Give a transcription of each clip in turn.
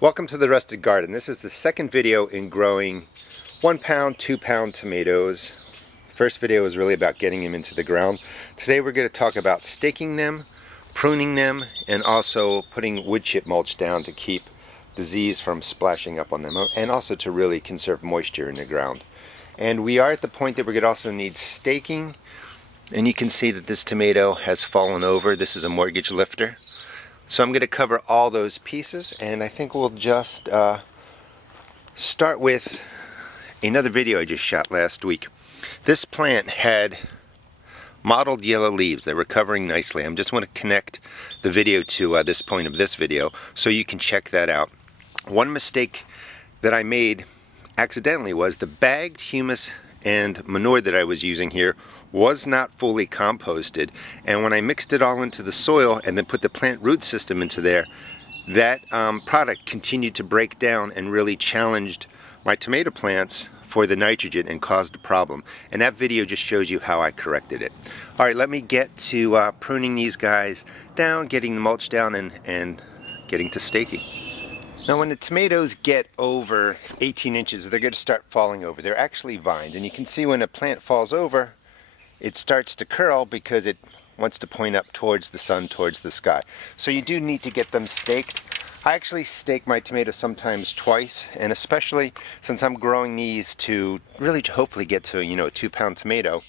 Welcome to the Rusted Garden. This is the second video in growing 1 pound, 2 pound tomatoes. The first video was really about getting them into the ground. Today we're going to talk about staking them, pruning them, and also putting wood chip mulch down to keep disease from splashing up on them, and also to really conserve moisture in the ground. And we are at the point that we're going to also need staking, and you can see that this tomato has fallen over. This is a mortgage lifter. So I'm going to cover all those pieces, and I think we'll just start with another video I just shot last week. This plant had mottled yellow leaves. They're recovering nicely. I just want to connect the video to this point of this video so you can check that out. One mistake that I made accidentally was the bagged humus and manure that I was using here was not fully composted, and when I mixed it all into the soil and then put the plant root system into there, that product continued to break down and really challenged my tomato plants for the nitrogen and caused a problem. And that video just shows you how I corrected it. Alright, let me get to pruning these guys down, getting the mulch down, and getting to staking. Now when the tomatoes get over 18 inches, they're going to start falling over. They're actually vines, and you can see when a plant falls over, it starts to curl because it wants to point up towards the sun, towards the sky. So you do need to get them staked. I actually stake my tomatoes sometimes twice, and especially since I'm growing these to really hopefully get to, a 2 pound tomato,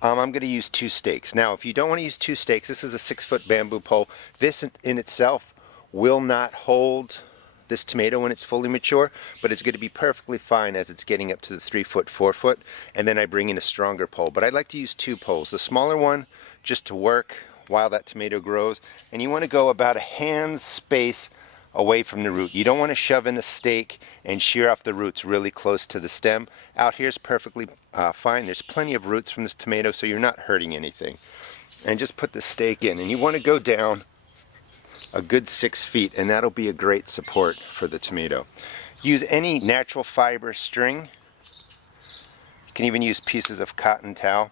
I'm going to use 2 stakes. Now if you don't want to use 2 stakes, this is a 6-foot bamboo pole. This in itself will not hold this tomato when it's fully mature, but it's going to be perfectly fine as it's getting up to the 3-foot, 4-foot, and then I bring in a stronger pole. But I like to use 2 poles. The smaller one just to work while that tomato grows, and you want to go about a hand's space away from the root. You don't want to shove in a stake and shear off the roots really close to the stem. Out here is perfectly fine. There's plenty of roots from this tomato, so you're not hurting anything. And just put the stake in, and you want to go down a good 6 feet, and that'll be a great support for the tomato. Use any natural fiber string. You can even use pieces of cotton towel.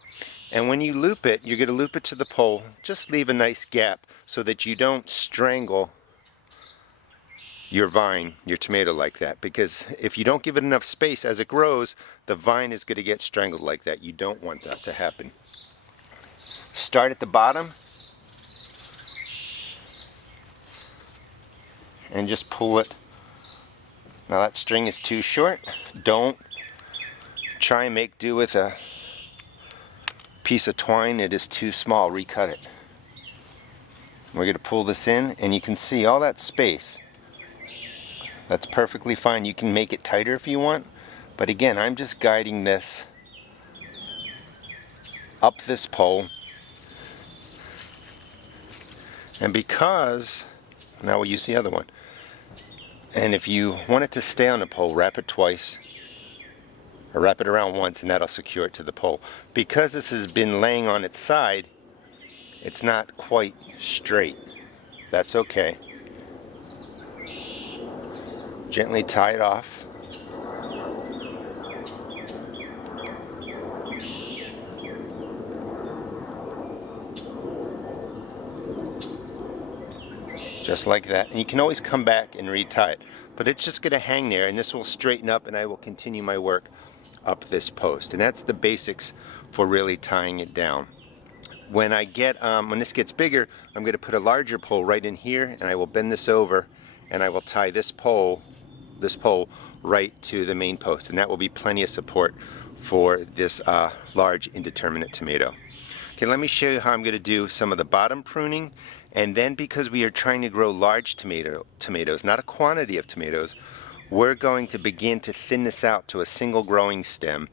And when you loop it, you're going to loop it to the pole. Just leave a nice gap so that you don't strangle your vine, your tomato, like that. Because if you don't give it enough space as it grows, the vine is going to get strangled like that. You don't want that to happen. Start at the bottom and just pull it. Now that string is too short. Don't try and make do with a piece of twine. It is too small. Recut it. We're going to pull this in, and you can see all that space. That's perfectly fine. You can make it tighter if you want, but again, I'm just guiding this up this pole. And because, now we'll use the other one. And if you want it to stay on the pole, wrap it twice, or wrap it around once, and that'll secure it to the pole. Because this has been laying on its side, it's not quite straight. That's okay. Gently tie it off. Just like that. And you can always come back and retie it. But it's just going to hang there, and this will straighten up, and I will continue my work up this post. And that's the basics for really tying it down. When I get, when this gets bigger, I'm going to put a larger pole right in here, and I will bend this over, and I will tie this pole right to the main post. And that will be plenty of support for this large indeterminate tomato. Okay, let me show you how I'm going to do some of the bottom pruning. And then, because we are trying to grow large tomatoes, not a quantity of tomatoes, we're going to begin to thin this out to a single growing stem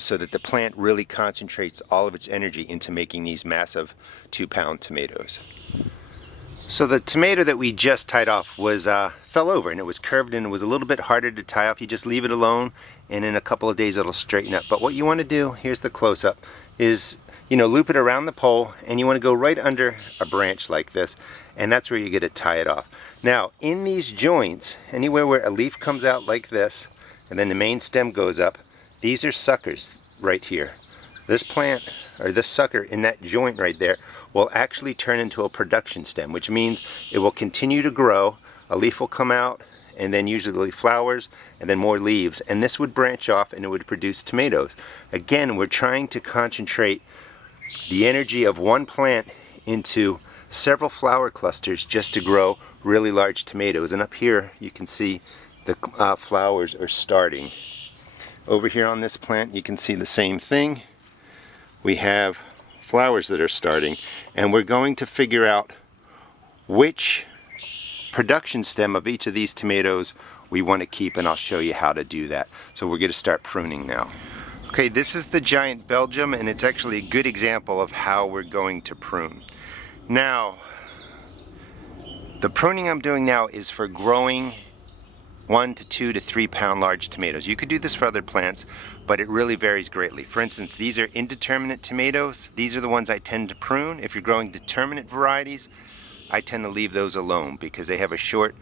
so that the plant really concentrates all of its energy into making these massive 2 pound tomatoes. So the tomato that we just tied off was fell over, and it was curved, and it was a little bit harder to tie off. You just leave it alone, and in a couple of days it'll straighten up. But what you want to do, here's the close-up, is loop it around the pole, and you want to go right under a branch like this, and that's where you get to tie it off. Now, in these joints, anywhere where a leaf comes out like this, and then the main stem goes up, these are suckers right here. This plant, or this sucker in that joint right there, will actually turn into a production stem, which means it will continue to grow a leaf will come out, and then usually flowers, and then more leaves, and this would branch off and it would produce tomatoes. Again, we're trying to concentrate the energy of one plant into several flower clusters just to grow really large tomatoes. And up here you can see the flowers are starting. Over here on this plant you can see the same thing. We have flowers that are starting, and we're going to figure out which production stem of each of these tomatoes we want to keep, and I'll show you how to do that. So we're going to start pruning now. Okay, this is the giant Belgium, and it's actually a good example of how we're going to prune. Now, the pruning I'm doing now is for growing 1 to 2 to 3 pound large tomatoes. You could do this for other plants, but it really varies greatly. For instance, these are indeterminate tomatoes. These are the ones I tend to prune. If you're growing determinate varieties, I tend to leave those alone because they have a short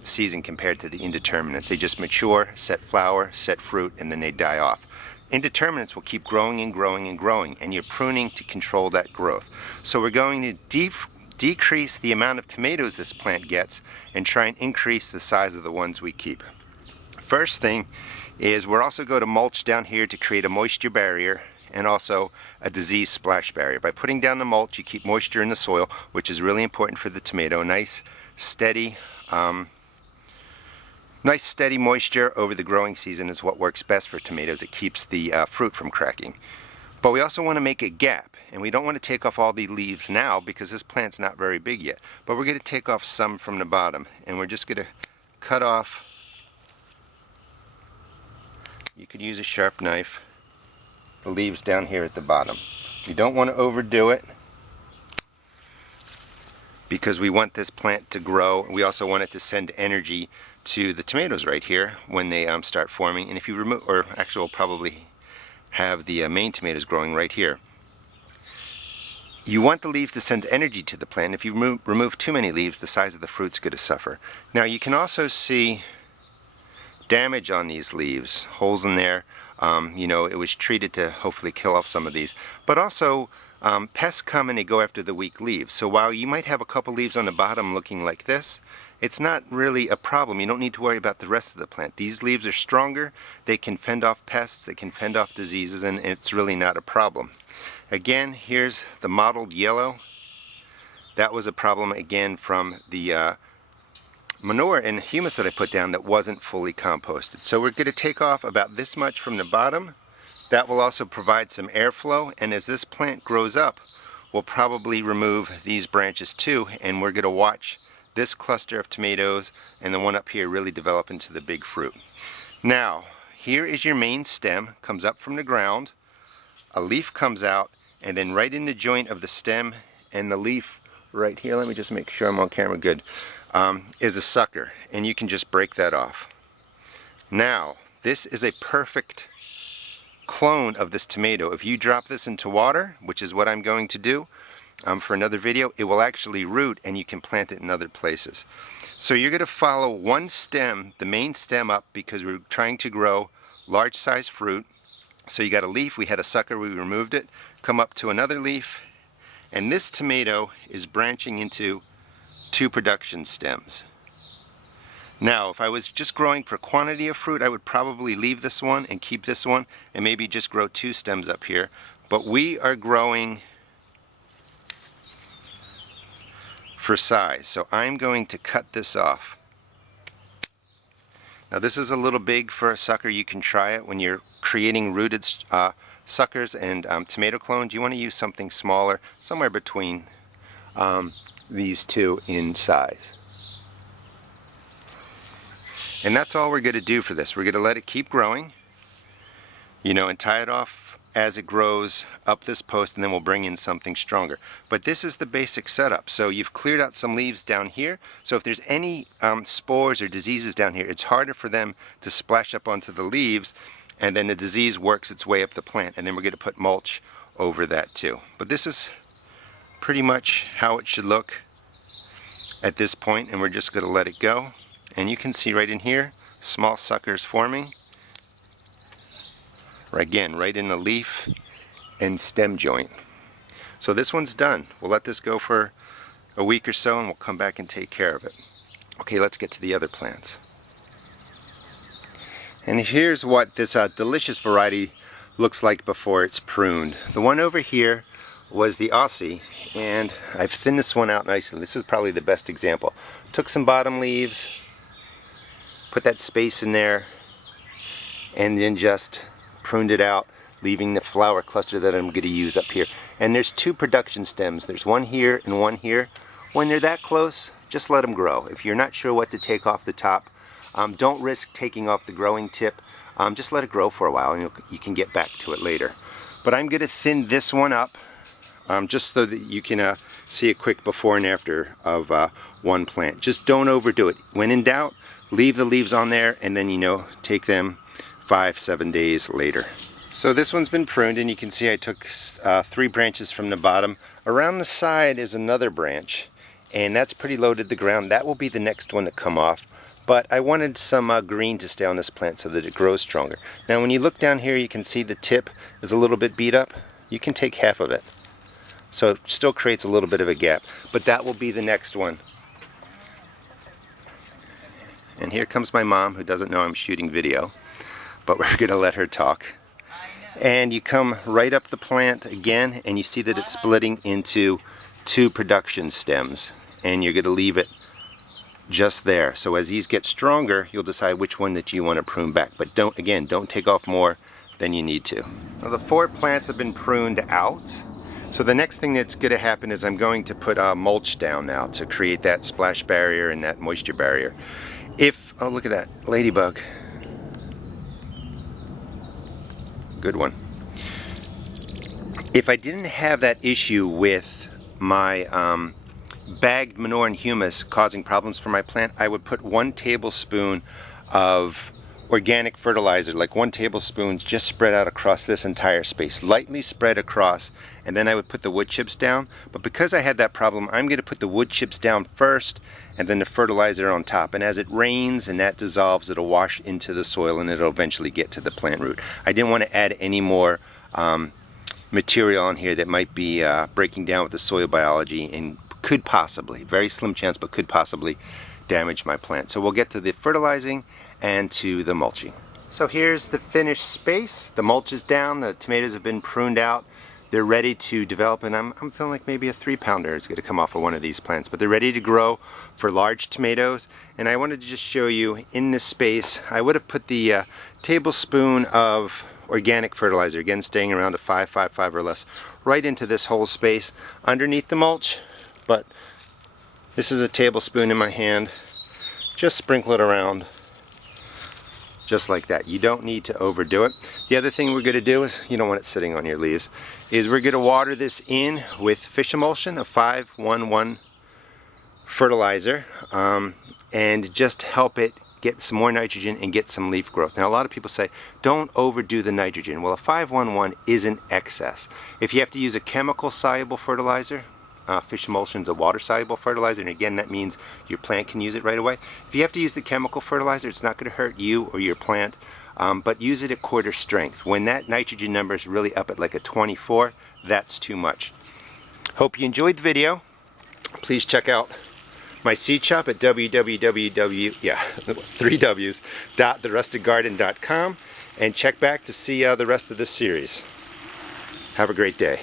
season compared to the indeterminates. They just mature, set flower, set fruit, and then they die off. Indeterminates will keep growing and growing and growing, and you're pruning to control that growth. So we're going to decrease the amount of tomatoes this plant gets and try and increase the size of the ones we keep. First thing is we're also going to mulch down here to create a moisture barrier and also a disease splash barrier. By putting down the mulch, you keep moisture in the soil, which is really important for the tomato. Nice steady moisture over the growing season is what works best for tomatoes. It keeps the fruit from cracking. But we also want to make a gap, and we don't want to take off all the leaves now because this plant's not very big yet. But we're going to take off some from the bottom, and we're just going to cut off. You could use a sharp knife. The leaves down here at the bottom. You don't want to overdo it because we want this plant to grow. We also want it to send energy to the tomatoes right here when they start forming. And if you remove, or actually we'll probably have the main tomatoes growing right here. You want the leaves to send energy to the plant. If you remove too many leaves, the size of the fruit's going to suffer. Now you can also see damage on these leaves, holes in there. You know, it was treated to hopefully kill off some of these. But also, pests come and they go after the weak leaves. So while you might have a couple leaves on the bottom looking like this, it's not really a problem. You don't need to worry about the rest of the plant. These leaves are stronger. They can fend off pests, they can fend off diseases, and it's really not a problem. Again, here's the mottled yellow. That was a problem again from the manure and humus that I put down that wasn't fully composted. So we're going to take off about this much from the bottom. That will also provide some airflow, and as this plant grows up, we'll probably remove these branches too, and we're going to watch this cluster of tomatoes and the one up here really develop into the big fruit. Now, here is your main stem, comes up from the ground, a leaf comes out, and then right in the joint of the stem and the leaf right here, let me just make sure I'm on camera good, is a sucker, and you can just break that off. Now, this is a perfect clone of this tomato. If you drop this into water, which is what I'm going to do for another video, it will actually root and you can plant it in other places. So you're going to follow one stem, the main stem up, because we're trying to grow large size fruit. So you got a leaf, we had a sucker, we removed it, come up to another leaf, and this tomato is branching into 2 production stems. Now, if I was just growing for quantity of fruit, I would probably leave this one and keep this one and maybe just grow 2 stems up here. But we are growing for size, so I'm going to cut this off. Now this is a little big for a sucker. You can try it when you're creating rooted suckers and tomato clones. You want to use something smaller, somewhere between these two in size. And that's all we're going to do for this. We're going to let it keep growing, you know, and tie it off as it grows up this post, and then we'll bring in something stronger. But this is the basic setup. So you've cleared out some leaves down here, so if there's any spores or diseases down here, it's harder for them to splash up onto the leaves, and then the disease works its way up the plant, and then we're going to put mulch over that too. But this is pretty much how it should look at this point, and we're just going to let it go. And you can see right in here, small suckers forming. Again, right in the leaf and stem joint. So this one's done. We'll let this go for a week or so and we'll come back and take care of it. Okay, let's get to the other plants. And here's what this delicious variety looks like before it's pruned. The one over here was the Aussie, and I've thinned this one out nicely. This is probably the best example. Took some bottom leaves, put that space in there, and then just pruned it out, leaving the flower cluster that I'm going to use up here. And there's two production stems. There's one here and one here. When they're that close, just let them grow. If you're not sure what to take off the top, don't risk taking off the growing tip. Just let it grow for a while and you can get back to it later. But I'm going to thin this one up just so that you can see a quick before and after of one plant. Just don't overdo it. When in doubt, leave the leaves on there and then, take them 5-7 days later. So this one's been pruned, and you can see I took 3 branches from the bottom. Around the side is another branch, and that's pretty low to the ground. That will be the next one to come off. But I wanted some green to stay on this plant so that it grows stronger. Now when you look down here, you can see the tip is a little bit beat up. You can take half of it. So it still creates a little bit of a gap. But that will be the next one. And here comes my mom, who doesn't know I'm shooting video. But we're going to let her talk. And you come right up the plant again, and you see that it's splitting into 2 production stems. And you're going to leave it just there. So as these get stronger, you'll decide which one that you want to prune back. But don't take off more than you need to. Now the 4 plants have been pruned out. So the next thing that's going to happen is I'm going to put mulch down now to create that splash barrier and that moisture barrier. Oh, look at that ladybug. Good one. If I didn't have that issue with my bagged manure and humus causing problems for my plant, I would put 1 tablespoon of organic fertilizer, like 1 tablespoon, just spread out across this entire space, lightly spread across, and then I would put the wood chips down. But because I had that problem, I'm going to put the wood chips down first and then the fertilizer on top, and as it rains and that dissolves, it'll wash into the soil and it'll eventually get to the plant root. I didn't want to add any more material on here that might be breaking down with the soil biology and could possibly, very slim chance, but could possibly damage my plant. So we'll get to the fertilizing and to the mulching. So here's the finished space. The mulch is down, the tomatoes have been pruned out. They're ready to develop, and I'm feeling like maybe a 3-pounder is going to come off of one of these plants, but they're ready to grow for large tomatoes. And I wanted to just show you in this space, I would have put the tablespoon of organic fertilizer, again staying around a 5 or less, right into this whole space underneath the mulch. But this is a tablespoon in my hand. Just sprinkle it around just like that. You don't need to overdo it. The other thing we're going to do is, you don't want it sitting on your leaves, is we're going to water this in with fish emulsion, a 5-1-1 fertilizer, and just help it get some more nitrogen and get some leaf growth. Now a lot of people say don't overdo the nitrogen. Well, a 5-1-1 isn't excess. If you have to use a chemical soluble fertilizer, fish emulsion is a water-soluble fertilizer, and again that means your plant can use it right away. If you have to use the chemical fertilizer, it's not going to hurt you or your plant, but use it at quarter strength. When that nitrogen number is really up at like a 24, that's too much. Hope you enjoyed the video. Please check out my seed shop at www.therustedgarden.com and check back to see the rest of this series. Have a great day.